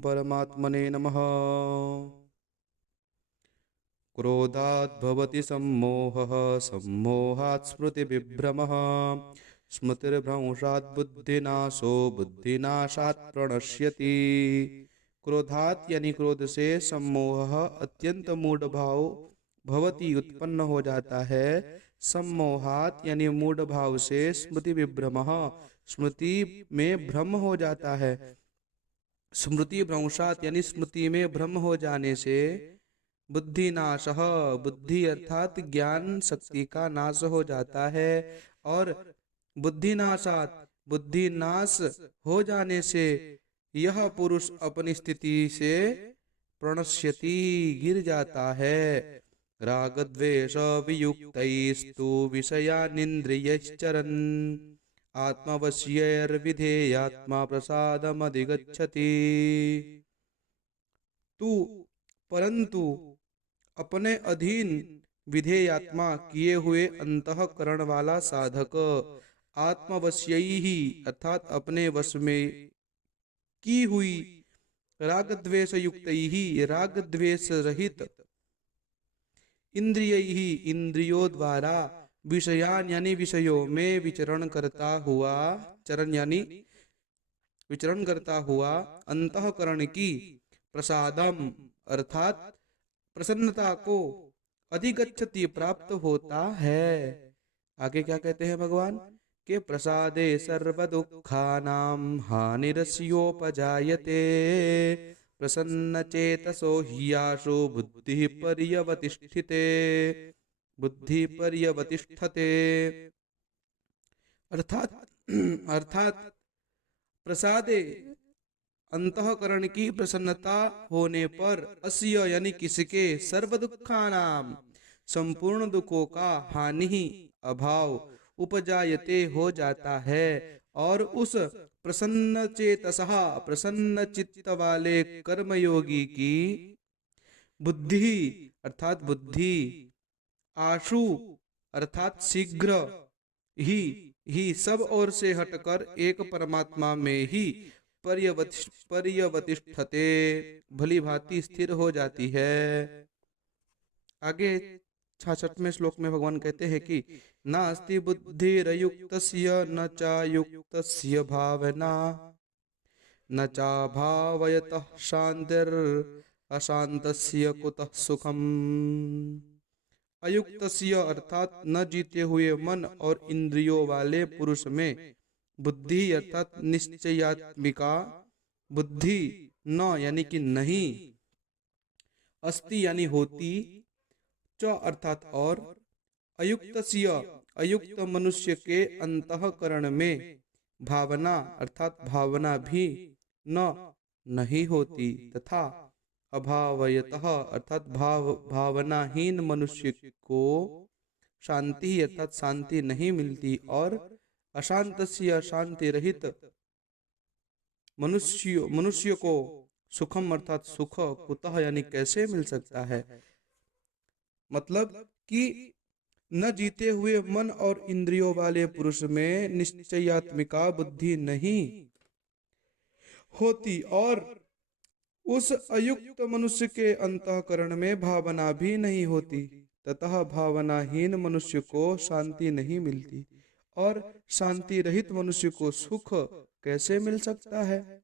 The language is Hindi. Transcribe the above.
परमात्मने नमः। क्रोधात् भवति सम्मोहः, सम्मोहात् स्मृतिविभ्रमः, स्मृतिर्भ्रंशात् बुद्धिनाशो, बुद्धिनाशात् प्रणश्यति। क्रोधात् यानी क्रोध से सम्मोह अत्यंत मूढ़ भाव भवति उत्पन्न हो जाता है। सम्मोहात् यानी मूढ़ भाव से स्मृति विभ्रमः स्मृति में भ्रम हो जाता है। स्मृति भ्रंशात् यानी स्मृति में भ्रम हो जाने से बुद्धि नाशः बुद्धि अर्थात ज्ञान शक्ति का नाश हो जाता है। और बुद्धि नाशात् बुद्धि नाश हो जाने से यह पुरुष अपनी स्थिति से प्रणश्यति गिर जाता है। राग द्वेष वियुक्तैस्तु विषयानिन्द्रियश्चरन् आत्मवश्यैर्विधेयात्मा प्रसादमधिगच्छति। तू परंतु अपने अधीन विधेयात्मा किए हुए अंतःकरण वाला साधक आत्मवश्यैहि अर्थात अपने वश में की हुई राग द्वेष युक्तैहि राग द्वेष रहित इंद्रियैहि इंद्रियों द्वारा विषयान यानी विषयों में विचरण करता हुआ चरण यानी विचरण करता हुआ अंतःकरण की प्रसादम अर्थात प्रसन्नता को अधिगच्छति प्राप्त होता है। आगे क्या कहते हैं भगवान के प्रसादे सर्व दुखानां हानिरस्योपजायते प्रसन्न चेतसो ह्याशो बुद्धि पर्यवतिष्ठिते बुद्धि पर्यवतिष्ठते। अर्थात अर्थात प्रसादे अंतःकरण की प्रसन्नता होने पर अस्य यानी किसके सर्व दुखानाम संपूर्ण दुखों का हानि ही अभाव उपजायते हो जाता है। और उस प्रसन्न चेतसः प्रसन्न चित्त वाले कर्मयोगी की बुद्धि अर्थात बुद्धि आशु अर्थात शीघ्र ही सब ओर से हटकर एक परमात्मा में ही पर्यवतिष्ठते भली भांति स्थिर हो जाती है। आगे 66वें श्लोक में भगवान कहते हैं कि नास्ति बुद्धिरयुक्तस्य न चायुक्तस्य भावना न चाभावयतः शांतिर् अशांतस्य कुतः सुखम। अयुक्तस्य अर्थात न जीते हुए मन और इंद्रियों वाले पुरुष में बुद्धि अर्थात निश्चयात्मिका बुद्धि न यानी कि नहीं अस्ति यानी होती च अर्थात और अयुक्तस्य अयुक्त मनुष्य के अंतःकरण में भावना अर्थात भावना भी न नहीं होती तथा अभावयतः अर्थात भावनाहीन मनुष्य को शांति अर्थात शांति नहीं मिलती। और अशांतस्य शांति रहित मनुष्य को सुखम अर्थात सुख कुतः यानी कैसे मिल सकता है। मतलब कि न जीते हुए मन और इंद्रियों वाले पुरुष में निश्चयात्मिका बुद्धि नहीं होती और उस अयुक्त मनुष्य के अंतःकरण में भावना भी नहीं होती ततः भावनाहीन मनुष्य को शांति नहीं मिलती और शांति रहित मनुष्य को सुख कैसे मिल सकता है।